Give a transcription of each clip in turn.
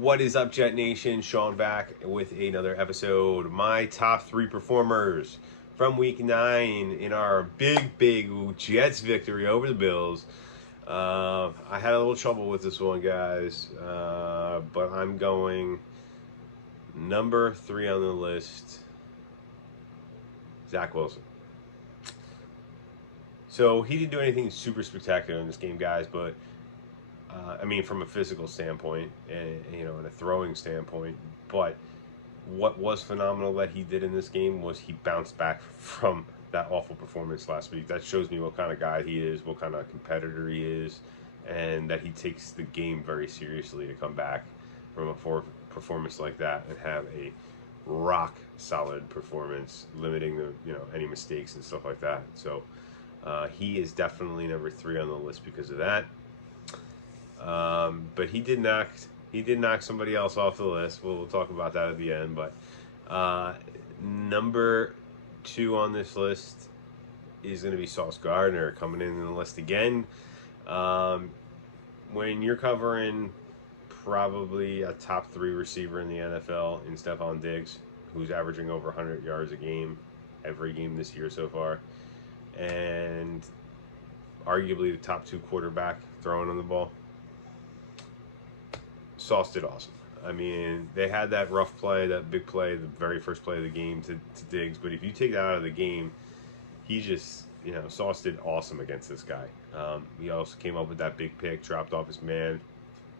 What is up, Jet Nation? Sean back with another episode. My top three performers from week 9 in our big Jets victory over the Bills. I had a little trouble with this one, guys, but I'm going number 3 on the list, Zach Wilson. So he didn't do anything super spectacular in this game, guys, but I mean, from a physical standpoint and, and a throwing standpoint. But what was phenomenal that he did in this game was he bounced back from that awful performance last week. That shows me what kind of guy he is, what kind of competitor he is, and that he takes the game very seriously to come back from a performance like that and have a rock solid performance, limiting the any mistakes and stuff like that. So he is definitely number 3 on the list because of that. But he did knock somebody else off the list. We'll talk about that at the end. But number 2 on this list is going to be Sauce Gardner, coming in the list again. When you're covering probably a top 3 receiver in the NFL in Stephon Diggs, who's averaging over 100 yards a game every game this year so far, and arguably the top 2 quarterback throwing on the ball, Sauce did awesome. I mean, they had that rough play, that big play, the very first play of the game to Diggs. But if you take that out of the game, he just, Sauce did awesome against this guy. He also came up with that big pick, dropped off his man,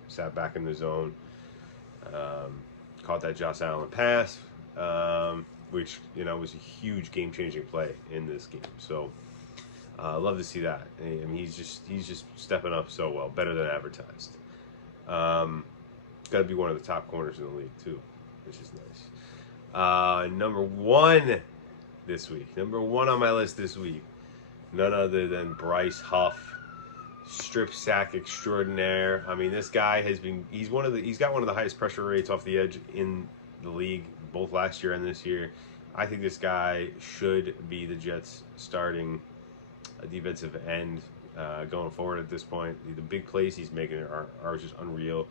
sat back in the zone, caught that Josh Allen pass, which, was a huge game-changing play in this game. So, love to see that. I mean, he's just stepping up so well, better than advertised. Got to be one of the top corners in the league too, which is nice. Number 1 this week. Number 1 on my list this week. None other than Bryce Huff, strip sack extraordinaire. I mean, this guy he's got one of the highest pressure rates off the edge in the league, both last year and this year. I think this guy should be the Jets' starting defensive end going forward at this point. The big plays he's making are just unreal.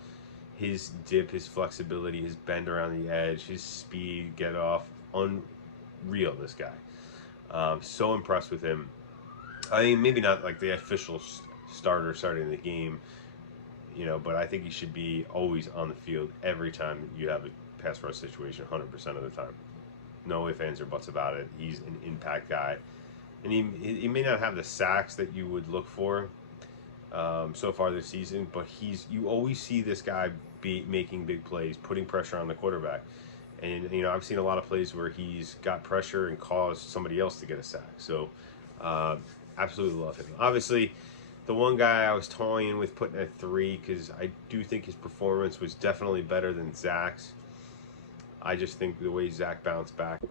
His dip, his flexibility, his bend around the edge, his speed, get off, unreal, this guy. So impressed with him. I mean, maybe not like the official starter starting the game, but I think he should be always on the field every time you have a pass rush situation, 100% of the time. No ifs, ands, or buts about it. He's an impact guy. And he may not have the sacks that you would look for so far this season, but you always see this guy making big plays, putting pressure on the quarterback. And, I've seen a lot of plays where he's got pressure and caused somebody else to get a sack. So, absolutely love him. Obviously, the one guy I was toying with putting at 3, because I do think his performance was definitely better than Zach's. I just think the way Zach bounced back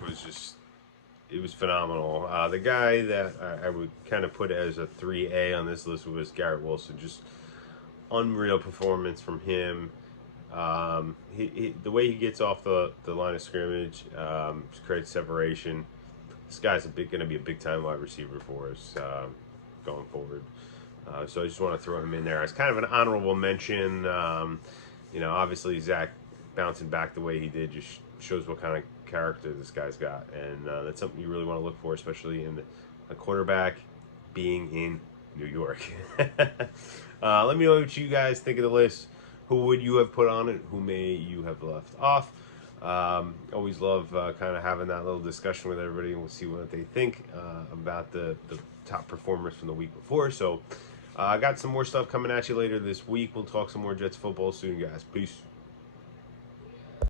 was just, it was phenomenal. The guy that I would kind of put as a 3A on this list was Garrett Wilson. Just unreal performance from him. The way he gets off the line of scrimmage, creates separation. This guy's going to be a big-time wide receiver for us going forward. So I just want to throw him in there as kind of an honorable mention. Obviously Zach bouncing back the way he did just shows what kind of character this guy's got, and that's something you really want to look for, especially in a quarterback being in New York. Let me know what you guys think of the list. Who would you have put on it? Who may you have left off? Always love kind of having that little discussion with everybody, and we'll see what they think about the top performers from the week before. So I got some more stuff coming at you later this week. We'll talk some more Jets football soon, guys. Peace.